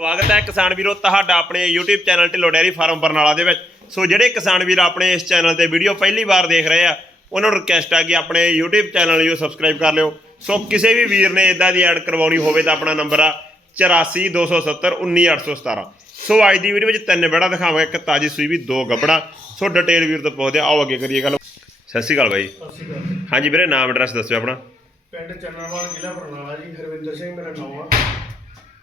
ਸਵਾਗਤ ਹੈ ਕਿਸਾਨ ਵੀਰੋ ਤੁਹਾਡਾ ਆਪਣੇ YouTube channel Dhillon dairy farm Barnala ਦੇ ਵਿੱਚ। ਸੋ ਜਿਹੜੇ ਕਿਸਾਨ ਵੀਰ ਆਪਣੇ ਇਸ ਚੈਨਲ ਤੇ ਵੀਡੀਓ ਪਹਿਲੀ ਵਾਰ ਦੇਖ ਰਹੇ ਆ ਉਹਨਾਂ ਨੂੰ ਰਿਕਵੈਸਟ ਆ ਕਿ ਆਪਣੇ YouTube ਚੈਨਲ ਨੂੰ ਸਬਸਕ੍ਰਾਈਬ ਕਰ ਲਿਓ। ਸੋ ਕਿਸੇ ਵੀ ਵੀਰ ਨੇ ਇਦਾਂ ਦੀ ਐਡ ਕਰਵਾਉਣੀ ਹੋਵੇ ਤਾਂ ਆਪਣਾ ਨੰਬਰ ਆ 8427191817 ਸੋ ਅੱਜ ਦੀ ਵੀਡੀਓ ਵਿੱਚ ਤਿੰਨ ਬੜਾ ਦਿਖਾਵਾਂਗੇ ਇੱਕ ਤਾਜੀ ਸੂਈ ਵੀ ਦੋ ਗੱਬੜਾ। ਸੋ ਡਿਟੇਲ ਵੀਰ ਤੋਂ ਪੁੱਛਦੇ। ਆਓ ਅੱਗੇ ਕਰੀਏ ਗੱਲ। ਸਤਿ ਸ਼੍ਰੀ ਅਕਾਲ ਬਾਈ। ਸਤਿ ਸ਼੍ਰੀ ਅਕਾਲ ਜੀ। ਹਾਂਜੀ ਵੀਰੇ ਨਾਮ ਐਡਰੈਸ ਦੱਸਿਓ ਆਪਣਾ। ਪਿੰਡ ਚੰਨਰਵਾਲ ਜ਼ਿਲ੍ਹਾ ਬਰਨਾਲਾ ਜੀ ਹਰਵਿੰਦਰ ਸਿੰਘ ਮੇਰਾ ਨਾਮ ਆ।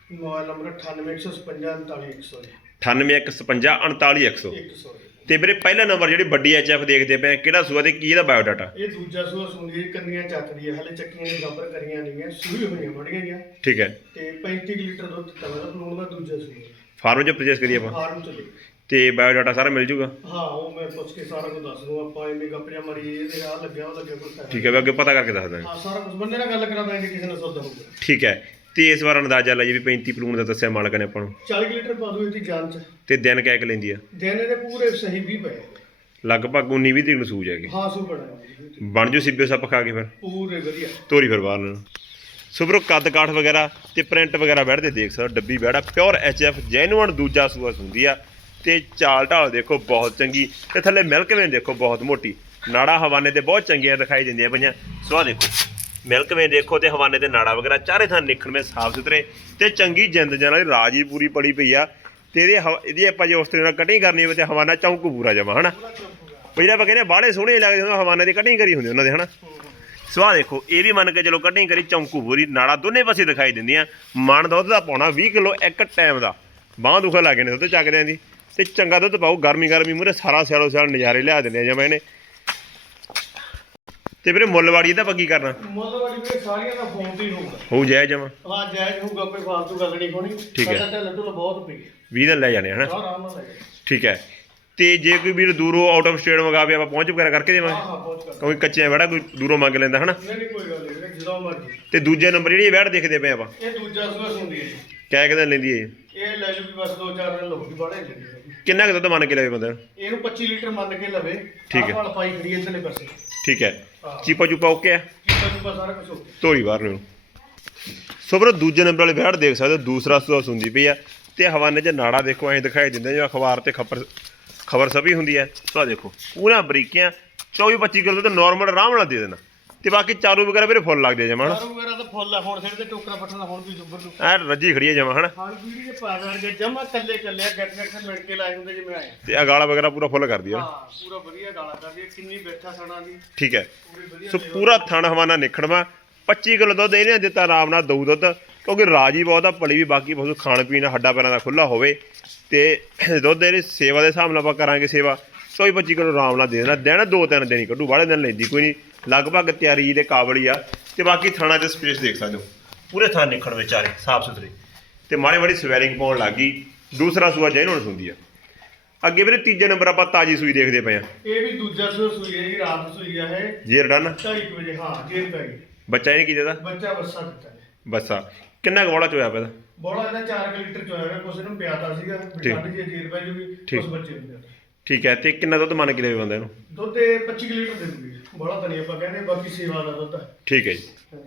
ਮੋਬਾਈਲ ਨੰਬਰ 9815549100 ਜੀ 9815549100 100 ਜੀ। ਤੇ ਵੀਰੇ ਪਹਿਲਾ ਨੰਬਰ ਜਿਹੜੀ ਵੱਡੀ ਐਚਐਫ ਦੇਖਦੇ ਪਏ ਆ, ਕਿਹੜਾ ਸੂਆ ਤੇ ਕੀ ਇਹਦਾ ਬਾਇਓਡਾਟਾ ਇਹ ਦੂਜਾ ਸੂਆ ਸੁੰਦੀ ਕੰਨੀਆਂ ਚੱਕਦੀ ਹੈ ਹਲੇ ਚੱਕੀਆਂ ਦੀ ਗੱਬਰ ਕਰੀਆਂ ਨਹੀਂ ਗਈਆਂ ਸੂਈ ਹੋਈਆਂ ਬੜੀਆਂ ਗਿਆ ਠੀਕ ਹੈ। ਤੇ 35 ਕੁ ਲੀਟਰ ਦੁੱਧ ਤਵਰ ਲੂਣ ਦਾ ਦੂਜਾ ਸੂਆ। ਫਾਰਮ 'ਚ ਪਰਚੇਸ ਕਰੀਏ ਆਪਾਂ? ਫਾਰਮ ਚ ਲਈ ਤੇ ਬਾਇਓਡਾਟਾ ਸਾਰਾ ਮਿਲ ਜੂਗਾ? ਹਾਂ ਉਹ ਮੈਂ ਪੁੱਛ ਕੇ ਸਾਰਾ ਕੁਝ ਦੱਸ ਦੂੰ ਆਪਾਂ ਐਵੇਂ ਗੱਪਰੀਆਂ ਮਾਰੀ ਇਹਦੇ ਆ ਲੱਗਿਆ ਉਹ ਲੱਗਿਆ ਕੋਈ ਫਾਇਦਾ ਠੀਕ ਹੈ ਵੀ ਅੱਗੇ ਪਤਾ ਕਰਕੇ ਦੱਸ ਦਾਂਗੇ। ਹਾਂ ਸਾਰਾ ਕੁਝ ਬੰਦੇ ਨਾਲ ਗੱਲ ਕਰਾ ਦਾਂਗੇ ਕਿਸੇ ਨਾਲ ਸੌਦਾ ਹੋਊਗਾ। ਠੀਕ ਹੈ। ਤੇ ਇਸ ਵਾਰ ਅੰਦਾਜ਼ਾ ਲਾਈਏ ਵੀ 35 ਪਲੂਣ ਦਾ ਦੱਸਿਆ ਮਾਲਕ ਨੇ ਆਪਾਂ ਨੂੰ। 40 ਲੀਟਰ ਪਾ ਦੂ ਇਹਦੀ ਜਾਨ ਚ ਤੇ ਦਿਨ ਕਹਿ ਕੇ ਲੈਂਦੀ ਆ। ਦਿਨ ਇਹਦੇ ਪੂਰੇ ਸਹੀ ਵੀ ਪਏ। ਲਗਭਗ 19 20 ਤਰੀਕ ਨੂੰ ਸੂਜ ਹੈਗੀ। ਹਾਂ ਸੂ ਬੜਾ ਬਣ ਜੂ ਸਿੱਬੇ ਸੱਪ ਖਾ ਕੇ ਫਿਰ। ਪੂਰੇ ਵਧੀਆ। ਤੋਰੀ ਫਿਰ ਬਾਹਰ ਨੂੰ। ਸੁਬਰੋ ਕੱਦ ਕਾਠ ਵਗੈਰਾ ਤੇ ਪ੍ਰਿੰਟ ਵਗੈਰਾ ਬੈਠਦੇ ਦੇਖ ਸਕਦੇ ਡੱਬੀ ਬੈੜਾ ਪਿਓਰ ਐਚਐਫ ਜੈਨੂਅਨ ਦੂਜਾ ਸੂਆ ਹੁੰਦੀ ਆ। ਤੇ ਚਾਲ ਢਾਲ ਦੇਖੋ ਬਹੁਤ ਚੰਗੀ। ਤੇ ਥੱਲੇ ਮਿਲਕ ਵੇਨ ਦੇਖੋ ਬਹੁਤ ਮੋਟੀ। ਨਾੜਾ ਹਵਾਨੇ ਤੇ ਬਹੁਤ ਚੰਗੀਆਂ ਦਿਖਾਈ ਦਿੰਦੀਆਂ ਪਈਆਂ। ਸੋ ਦੇਖੋ। ਮਿਲਕ ਵੇਨ ਦੇਖੋ ਤੇ ਹਵਾਨੇ ਤੇ ਨਾੜਾ ਵਗੈਰਾ ਚਾਰੇ ਥਾਂ ਨਿਕਲਵੇਂ ਸਾਫ਼ ਸੁਥਰੇ ਤੇ ਚੰਗੀ ਜਿੰਦ ਜਾਨ ਵਾਲੀ ਰਾਜੀ ਪੂਰੀ ਪੜੀ ਪਈ ਆ ਤੇ ਇਹਦੇ ਹਵਾ- ਇਹਦੀ ਆਪਾਂ ਜੇ ਉਸ ਤਰ੍ਹਾਂ ਨਾਲ ਕਟਿੰਗ ਕਰਨੀ ਹੋਵੇ ਤੇ ਹਵਾਨਾ ਚੌਂਕੂ ਪੂਰਾ ਜਮਾ, ਹਨਾ? ਉਹ ਜਿਹੜਾ ਆਪਾਂ ਕਹਿੰਦੇ ਬਾਹਲੇ ਸੋਹਣੇ ਲੱਗਦੇ ਹੁੰਦੇ ਹਵਾਨੇ ਦੀ ਕਟਿੰਗ ਕਰੀ ਹੁੰਦੀ ਉਹਨਾਂ ਦੇ, ਹਨਾ? ਸਵਾਹ ਦੇਖੋ, ਇਹ ਵੀ ਮੰਨ ਕੇ ਚਲੋ ਕਟਿੰਗ ਕਰੀ, ਚੌਂਕੂ ਪੂਰੀ, ਨਾੜਾ ਦੋਨੇ ਪਾਸੇ ਦਿਖਾਈ ਦਿੰਦੀਆਂ। ਮਣ ਦੁੱਧ ਦਾ ਪਾਉਣਾ 20 ਕਿਲੋ ਇੱਕ ਟਾਈਮ ਦਾ। ਬਾਂਹ ਦੁਖਾ ਲੱਗੇ ਨੇ ਦੁੱਧ ਚੱਕਦਿਆਂ ਦੀ। ਤੇ ਚੰਗਾ ਦੁੱਧ ਪਾਓ ਗਰਮੀ ਗਰਮੀ ਮੂਰੇ ਸਾਰਾ ਸਿਆਲੋ ਸਿਆਲ ਨਜ਼ਾਰੇ ਲਿਆ ਦਿੰਦੇ ਆ ਜਮਾ ਇਹਨੇ। ਤੇ ਵੀਰੇ ਮੁੱਲਵਾੜੀ ਇਹਦਾ ਆਪਾਂ ਕੀ ਕਰਨਾ? ਮੁੱਲ ਵਾਲੀ ਵੀਰੇ ਸਾਰੀਆਂ ਦਾ ਫੋਨ ਤੇ ਹੀ ਹੋਊਗਾ। ਹੋਊ ਜਾਇਜ਼ ਜਮਾ। ਹਾਂ ਜਾਇਜ਼ ਹੋਊਗਾ ਕੋਈ ਫਾਲਤੂ ਗੱਲ ਨਹੀਂ ਹੋਣੀ। ਠੀਕ ਹੈ। ਸਾਡਾ ਲੱਡੂ ਬਹੁਤ ਪਈ 20 ਦਿਨ ਲੈ ਜਾਣੇ ਹਨਾ? ਹਾਂ ਆਰਾਮ ਨਾਲ ਲੈ। ਠੀਕ ਹੈ। ਤੇ ਜੇ ਕੋਈ ਵੀਰ ਦੂਰੋਂ ਆਊਟ ਆਫ ਸਟੇਟ ਮੰਗਾਵੇ ਆਪਾਂ ਪਹੁੰਚ ਵਗੈਰਾ ਕਰਕੇ ਹਾਂ ਦੇਵਾਂਗੇ। ਹਾਂ ਪਹੁੰਚ ਕਰ ਕਿਉਂਕਿ ਕੱਚਿਆਂ ਵੜਾ ਕੋਈ ਦੂਰੋਂ ਮੰਗ ਲੈਂਦਾ ਹਨਾ? ਨਹੀਂ ਨਹੀਂ ਕੋਈ ਗੱਲ ਨਹੀਂ ਵੀਰੇ ਜਦੋਂ ਮਰਜ਼ੀ। ਤੇ ਦੂਜੇ ਨੰਬਰ ਜਿਹੜੀ ਵੈੜ ਦੇਖਦੇ ਪਏ ਆਪਾਂ। ਇਹ ਦੂਜਾ ਸੂਆ ਸੁਣਦੀ ਹੈ ਜੀ। ਕਹਿ ਕਿਦਾਂ ਲੈਂਦੀ ਹੈ। ਇਹ? ਲੈ ਜੂਗੀ ਬਸ 2-4 ਦਿਨ ਲਊਗੀ ਬਾੜੇ ਹੈਗੀ। ਕਿੰਨਾ ਕੁ ਦੁੱਧ ਮੰਨ ਕੇ ਲਵੇ ਬੰਦਾ? ਇਹਨੂੰ 25 ਲੀਟਰ ਮੰਨ ਕੇ ਲਵੇ। ਠੀਕ ਹੈ। ਪਾਈ ਖੜੀ ਇਧਰਲੇ ਪਾਸੇ। ਠੀਕ ਹੈ। ਹਾਂ। ਚੀਪਾ ਚੁਪਾ ਓਕੇ ਆ ਕੀਤਾ ਜੂਗਾ ਸਾਰਾ ਕੁਝ ਓਕੇ ਧੋਰੀ ਬਾਹਰ ਨੂੰ ਸੋ ਵੀਰੋ ਦੂਜੇ ਨੰਬਰ ਵਾਲੇ ਵੈੜ ਦੇਖ ਸਕਦੇ ਹੋ ਦੂਸਰਾ ਸੂਆ ਸੁੰਦੀ ਪਈ ਆ ਤੇ ਹਵਾਨੇ 'ਚ ਨਾੜਾ ਦੇਖੋ ਐਂ ਦਿਖਾਈ ਦਿੰਦਾ ਜਿਵੇਂ ਅਖਬਾਰ ਤੇ ਖਬਰ ਖਬਰ ਸਭੀ ਹੁੰਦੀ ਹੈ। ਸੋ ਦੇਖੋ ਪੂਰਾ ਬਰੀਕੀਆਂ 24 25 ਕਿਲੋ ਤਾਂ ਨਾਰਮਲ ਆਰਾਮ ਨਾਲ ਦੇ ਦੇਣਾ। ਤੇ ਬਾਕੀ ਚਾਰੂ ਵਗੈਰਾ ਵੀਰੇ ਫੁੱਲ ਲੱਗਦੇ ਆ ਜਮਾ ਹਨਾ? ਦਾਰੂ ਵਗੈਰਾ ਤਾਂ ਫੁੱਲ ਆ ਹੁਣ ਸਿਰ ਤੇ ਟੋਕਰਾ ਪੱਟਣਾ ਹੁਣ ਵੀ ਜ਼ੁਬਰ ਨੂੰ। ਐ ਰੱਜੀ ਖੜੀ ਹੈ ਜਮਾ ਹਨਾ? ਹਾਂ ਵੀਡੀਓ ਦੇ ਪਾ ਦਾਂਗੇ ਜਮਾ ਕੱਲੇ ਕੱਲੇ ਗੱਟ ਗੱਟ ਮਿਲ ਕੇ ਲਾਏ ਹੁੰਦੇ ਜਿਵੇਂ ਆਏ। ਤੇ ਅਗਾਲਾ ਵਗੈਰਾ ਪੂਰਾ ਫੁੱਲ ਕਰਦੀ ਆ ਹਾਂ ਪੂਰਾ ਵਧੀਆ ਗਾਲਾਂ ਕਰਦੀ ਹੈ ਕਿੰਨੀ ਬੈਠਾ ਸਣਾ ਦੀ। ਠੀਕ ਹੈ ਸੋ ਪੂਰਾ ਥਣ ਹਵਾਨਾ ਨਿਖੜਵਾ 25 ਕਿਲੋ ਦੁੱਧ ਇਹਨੇ ਦਿੱਤਾ ਆਰਾਮ ਨਾਲ ਦਊ ਦੁੱਧ ਕਿਉਂਕਿ ਰਾਜੀ ਬਹੁਤ ਆ ਪਲੀ ਵੀ ਬਾਕੀ ਪਸ਼ੂ ਖਾਣ ਪੀਣ ਹੱਡਾ ਪੈਰਾਂ ਦਾ ਖੁੱਲਾ ਹੋਵੇ। ਤੇ ਦੁੱਧ ਇਹਦੀ ਸੇਵਾ ਦੇ ਹਿਸਾਬ ਨਾਲ ਆਪਾਂ ਕਰਾਂਗੇ ਸੇਵਾ ਸੌ ਹੀ 25 ਕਿਲੋ ਆਰਾਮ ਨਾਲ ਦੇ ਦੇਣਾ ਦਿਨ ਦੋ ਤਿੰਨ ਦਿਨ ਹੀ ਕੱਢੂ ਬਾਹਲੇ ਦਿਨ ਲੈਂਦੀ ਕੋਈ ਨਹੀਂ। ਲਗਭਗ ਤਿਆਰੀ ਦੇ ਕਾਬਲ ਹੀ ਆ। ਤੇ ਬਾਕੀ ਥਾਣਾ ਤੇ ਸਪੇਸ ਦੇਖ ਸਕਦੇ ਹੋ। ਪੂਰੇ ਥਾਂ ਨਿਖੜ ਵਿਚਾਰੇ ਸਾਫ਼ ਸੁਥਰੇ। ਤੇ ਮਾੜੀ ਮਾੜੀ ਸਵੈਲਿੰਗ ਪਾਉਣ ਲੱਗੀ ਦੂਸਰਾ ਸੂਆ ਜੈਨ ਹੁਣ ਸੁੰਦੀ ਆ। ਅੱਗੇ ਵੀਰੇ ਤੀਜੇ ਨੰਬਰ ਆਪਾਂ ਤਾਜੀ ਸੂਈ ਦੇਖਦੇ ਪਏ ਆ। ਇਹ ਵੀ ਦੂਜਾ ਸੂਆ ਸੂਈ ਹੈ ਜੀ ਰਾਤ ਸੂਈ ਆ ਇਹ। ਜੇਰ ਡਨ? 2:30 ਵਜੇ ਹਾਂ ਜੇਰ ਪੈ ਗਈ। ਬੱਚਾ ਇਹਨੇ ਕੀ ਦੇਦਾ ਬੱਚਾ ਬੱਸਾ ਦਿੱਤਾ ਨੇ ਬੱਸਾ। ਕਿੰਨਾ ਬੋਲਾ ਚੋਇਆ ਪਿਆ? ਬੋਲਾ ਇਹਦਾ 4 ਲੀਟਰ ਚ ਹੋਇਆ ਕੁਛ ਇਹਨੂੰ ਪਿਆਤਾ ਸੀਗਾ। ਠੰਡ ਜੀ ਜੇਰ ਪੈ ਜੂਗੀ। ਉਸ ਬੱਚੇ ਨੂੰ। ਠੀਕ ਹੈ ਤੇ ਕਿੰਨਾ ਦੁੱਧ ਮੰਨ ਕੇ ਲਵੇ ਬੰਦੇ ਨੂੰ? ਦੁੱਧ ਇਹ 25 ਕੁ ਲੀਟਰ ਦੇ ਦੂਗੀ ਬੋਲਾ ਤਾਂ ਨਹੀਂ ਆਪਾਂ ਕਹਿੰਦੇ ਬਾਕੀ ਸੇਵਾ ਦਾ ਦੁੱਧ ਹੈ ਠੀਕ ਹੈ ਜੀ।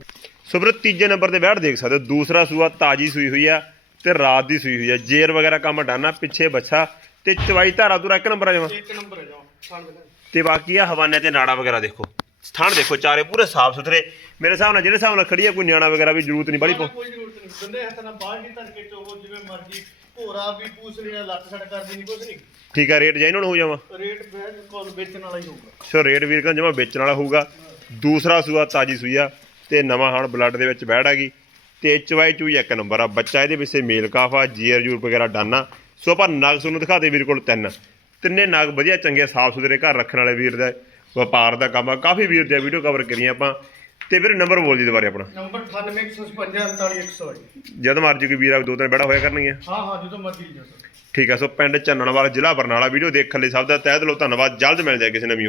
ਸੋ ਵੀਰੋ ਤੀਜੇ ਨੰਬਰ ਤੇ ਬੈਠ ਦੇਖ ਸਕਦੇ ਹੋ। ਦੂਸਰਾ ਸੂਆ ਤਾਜੀ ਸੂਈ ਹੋਈ ਆ ਤੇ ਰਾਤ ਦੀ ਸੂਈ ਹੋਈ ਆ। ਜੇਰ ਵਗੈਰਾ ਕੰਮ ਡਾਨਾ ਪਿੱਛੇ ਬੱਛਾ ਤੇ ਚਵਾਈ ਧਾਰਾ ਤੁਰਾ ਇੱਕ ਨੰਬਰ ਆ ਜਾਵਾ ਇੱਕ ਨੰਬਰ ਹੈ ਜਾਓ ਦੇ ਤੇ ਬਾਕੀ ਆ ਹਵਾਨੇ ਤੇ ਨਾੜਾ ਵਗੈਰਾ ਦੇਖੋ। ਸਥਾਨ ਦੇਖੋ ਚਾਰੇ ਪੂਰੇ ਸਾਫ਼ ਸੁਥਰੇ। ਮੇਰੇ ਹਿਸਾਬ ਨਾਲ ਜਿਹੜੇ ਹਿਸਾਬ ਨਾਲ ਖੜੀ ਆ ਕੋਈ ਨਿਆਣਾ ਵਗੈਰਾ ਵੀ ਜ਼ਰੂਰਤ ਨਹੀਂ ਬੜੀ ਪੋ ਕੋਈ ਜ਼ਰੂਰਤ ਨਹੀਂ। ਬੰਦੇ ਹੱਥ ਨਾਲ ਬਾਹਰ ਨਹੀਂ ਧਰ ਕੇ ਚੋਵੋ ਜਿਵੇਂ ਮਰਜ਼ੀ। ਭੋਰਾ ਵੀ ਪੂਛ ਲਿਆ ਲੱਤ ਛੱਡ ਕਰਦੀ ਨਹੀਂ ਕੁਝ ਨਹੀਂ ਠੀਕ ਆ ਰੇਟ ਜਾਈ ਨੂੰ ਹੋ ਜਾਵਾ? ਰੇਟ ਬੈਠ ਕੋਲ ਵੇਚਣ ਵਾਲਾ ਹੀ ਹੋਊਗਾ। ਸੋ ਰੇਟ ਵੀਰ ਕਹਿੰਦਾ ਜਮਾ ਵੇਚਣ ਵਾਲਾ ਹੋਊਗਾ। ਦੂਸਰਾ ਸੂਆ ਤਾਜੀ ਸੂਈ ਆ ਤੇ ਨਵਾਂ ਹਣ ਬਲੱਡ ਦੇ ਵਿੱਚ ਬੈੜ ਹੈਗੀ ਤੇ ਚਵਾਈ ਚੂਈ ਇੱਕ ਨੰਬਰ ਆ। ਬੱਚਾ ਇਹਦੇ ਵਿੱਚ ਮੇਲ ਕਾਫਾ ਜੀਆਰ ਜੂਰ ਵਗੈਰਾ ਡਾਨਾ। ਸੋ ਆਪਾਂ ਨਗ ਤੁਹਾਨੂੰ ਦਿਖਾਦੇ ਵੀਰ ਕੋਲ ਤਿੰਨ। ਤਿੰਨੇ ਨਗ ਵਧੀਆ ਚੰਗੇ ਸਾਫ਼ ਸੁਥਰੇ ਘਰ ਰੱਖਣ ਵਾਲੇ ਵੀਰ ਦਾ ਵਪਾਰ ਦਾ ਕੰਮ ਆ। ਕਾਫੀ ਵੀਰ ਦੇ ਵੀਡੀਓ ਕਵਰ ਕਰੀਆਂ ਆਪਾਂ। ਤੇ ਵੀਰ ਨੰਬਰ ਬੋਲ ਜੀ ਦੁਬਾਰੇ ਆਪਣਾ। ਨੰਬਰ 9855441100 ਜਦ ਮਰਜ਼ੀ ਕੋਈ ਵੀਰ ਆ ਦੋ ਤਿੰਨ ਬੈੜਾ ਹੋਇਆ ਕਰਨਗੀਆਂ ਹਾਂ ਹਾਂ ਜਦੋਂ ਮਰਜ਼ੀ ਜਾ ਸਕਦਾ ਠੀਕ ਆ ਸੋ ਪਿੰਡ ਚੰਨਣਵਾਲ ਜ਼ਿਲ੍ਹਾ ਬਰਨਾਲਾ ਵੀਡੀਓ ਦੇਖਣ ਲਈ ਸਭ ਦਾ ਤਹਿ ਦਿਲੋਂ ਧੰਨਵਾਦ ਜਲਦ ਮਿਲਦੇ ਆ ਕਿਸੇ ਨਵੀਂ